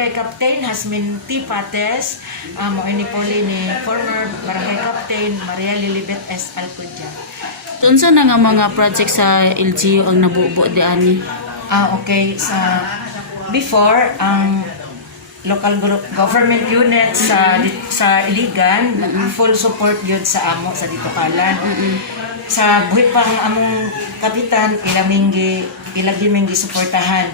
Barangay Captain Hasmin T. Pates, mo inipoli ni former Barangay Captain Maria Lilibet S. Alcudja. Tunsa na nga mga project sa LGU ang nabubo di ani? Okay. Before, ang local government unit sa Iligan, full support yun sa amo sa Ditokalan. Sa buhit pang among kapitan, ilagi minggi suportahan.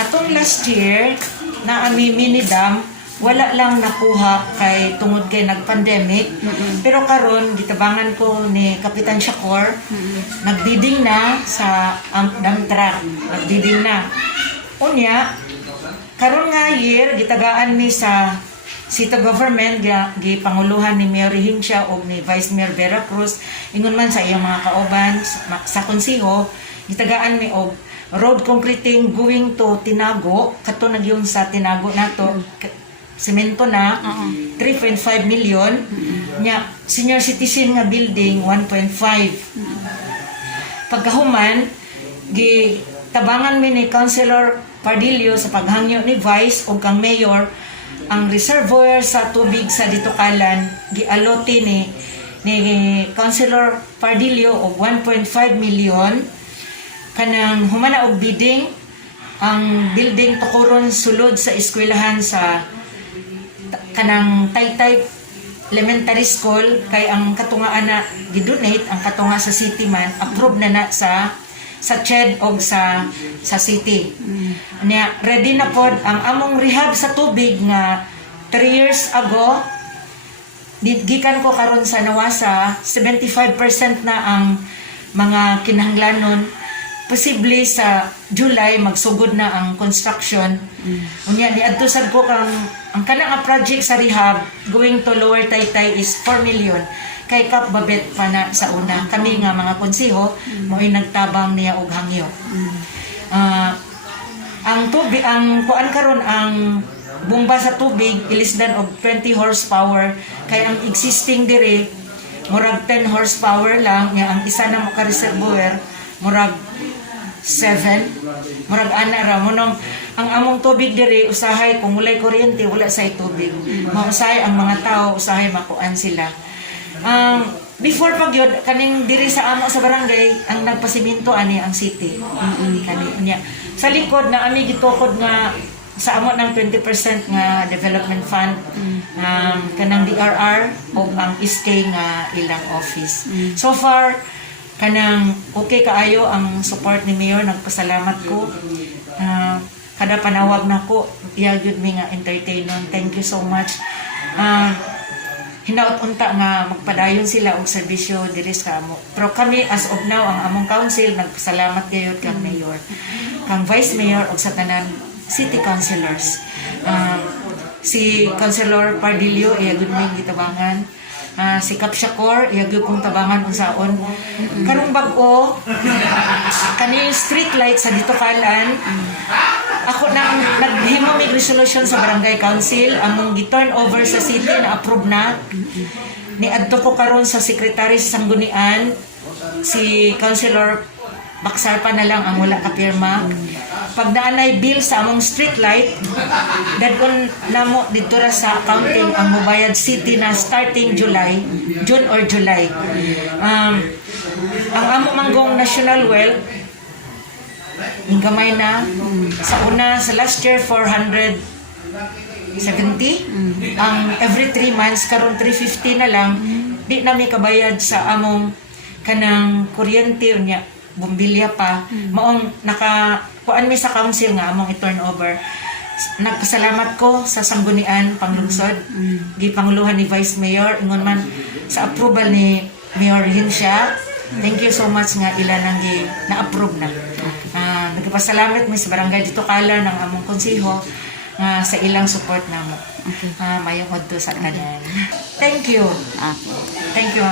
Atong last year, na ami mini dam, wala lang nakuha kay tungod kay nag-pandemic. Pero karon gitabangan ko ni Kapitan Shakor, nagbidding na sa dam track. Nagbidding na. Unya, karon nga year, gitagaan mi sa City Government, gipanguluhan ni Mayor Hinsha o ni Vice Mayor Vera Cruz, ingon man sa iyang mga kauban, sa konsiho, gitagaan mi og road completing going to Tinago, kato nagyon sa Tinago nato, semento na, 3.5 million, nya senior citizen nga building, 1.5. Pagkahuman, gitabangan mi ni Councilor Pardillo sa paghangyo ni Vice o kang Mayor, ang reservoir sa tubig sa Ditokalan, gialote ni Councilor Pardillo og 1.5 million, kanang humana og bidding, ang building tukuron sulod sa eskwelahan sa kanang Taytay Elementary School, kay ang katungaan na gidonate, ang katunga sa city man, approve na sa CHED o sa city. Nya ready na pod ang among rehab sa tubig nga 3 years ago, gikan ko karon sa Nawasa, 75% na ang mga kinahanglanon. Posible sa July magsugod na ang construction. Unya ni adto sad ko kang ang kanang project sa rehab going to Lower Taytay is 4 million. Kay Kap Babet pa na sa una. Kami nga mga konsiho mo'y nagtabang niya og hangyo. Ang tubig, ang kuan karon ang bomba sa tubig ilisdan og 20 horsepower, kay ang existing dire murag 10 horsepower lang, nya ang isa na ka reservoir murag 7, murag ana ra mo nang ang among tubig dire usahay kung walay kuryente wala say tubig, mausahay ang mga tao, usahay makuan sila. Before pag yun, kaning diri sa amo sa barangay, ang nagpasiminto ani ang city. Kani niya. Sa likod na ami gitukod nga sa amo ng 20% nga development fund, kanang DRR o ang SK nga ilang office. So far, kanang okay kaayo ang support ni Mayor, nagpasalamat ko. Kada panawag na ko, iyagud mi nga entertainment. Thank you so much. Hinaot-unta nga magpadayon sila og serbisyo diri sa amo. Pero kami as of now, ang among council nagpasalamat gayud kang Mayor, kang Vice Mayor og sa tanan city councilors. Si Councilor Pardillo iyagud mi gitabangan. Si Kap Shakor iyagud kong tabangan unsaon. Karong bag-o kani street light sa Ditokalan, ako nang naghimo mig resolution sa barangay council, among gi-turn over sa city na approve na. Ni adto ko karon sa secretary sa sanggunian, si Councilor Baksar pa na lang ang wala ka pirma. Pag naanay bill sa among street light, dadon namo dito ra sa accounting ang mobayad city na starting June or July. Ang amo manggong national wealth gamay na sa una, sa last year 470, ang every 3 months karon 350 na lang, di na may kabayad sa among kanang kuryente niya, bumbilya pa, maong kuan mi sa council nga among i-turn over. Nagpasalamat ko sa sanggunian panglungsod, gipanguluhan ni Vice Mayor, ingon man sa approval ni Mayor Hinsha. Thank you so much nga ilan ang na-approve na. Nagpasalamat mi sa barangay Ditokalan ng among konsiho sa ilang support namo. Mayong adto sa tanan. Thank you. Thank you.